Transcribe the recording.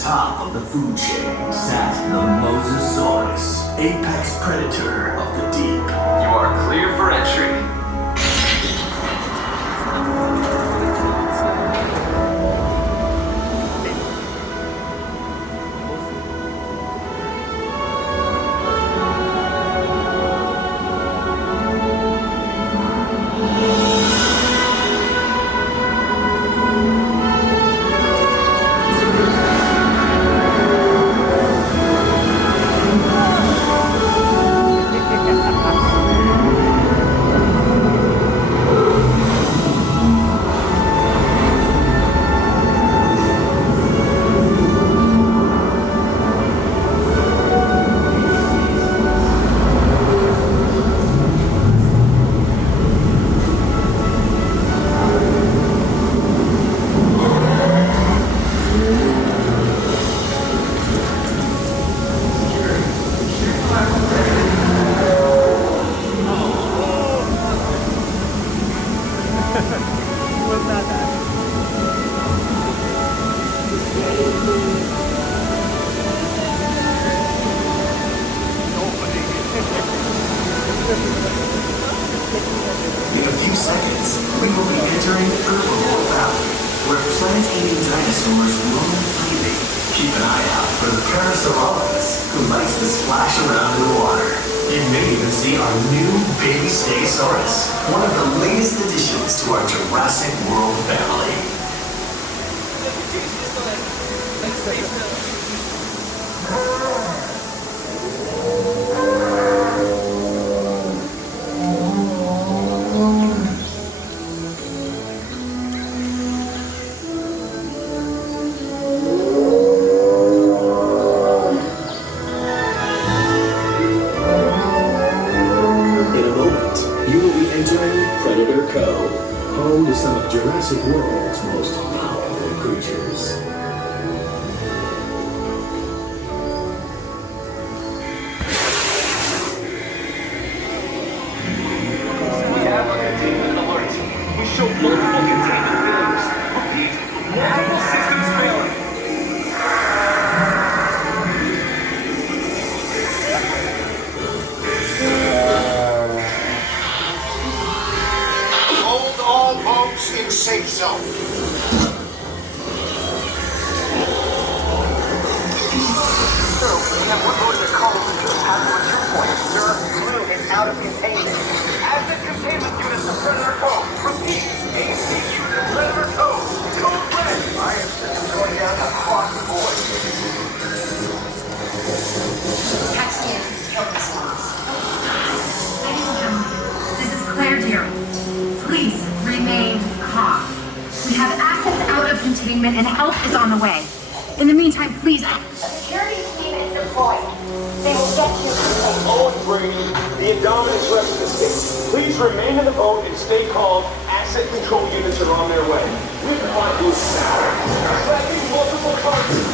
top of the food chain sat the Mosasaurus, apex predator of the deep. You are clear for entry. In a few seconds, we will be entering Herbivore Valley, where plant-eating dinosaurs roam freely. Keep an eye out for the Parasaurolophus, who likes to splash around in the water. You may even see our new baby Stegosaurus, one of the latest additions to our Jurassic World family. Cove, home to some of Jurassic World's most powerful creatures. We have a containment alert. We show multiple containment failures. Repeat, multiple systems failing. In safe zone. So, we have one more to call to password 2 Sir, Blue is out of containment. Active containment units to Predator Cove. Repeat, AC unit Predator Cove. Code red. I am going down across the board. Taxian kill response. Ladies and gentlemen, this is Claire Deering. Please remain calm. We have assets out of containment and help is on the way. In the meantime, please. A security team is deployed. They will get you. Owen Grady, the Indominus rescue escape. Please remain in the boat and stay calm. Asset control units are on their way. We can find Blue now. Tracking multiple targets.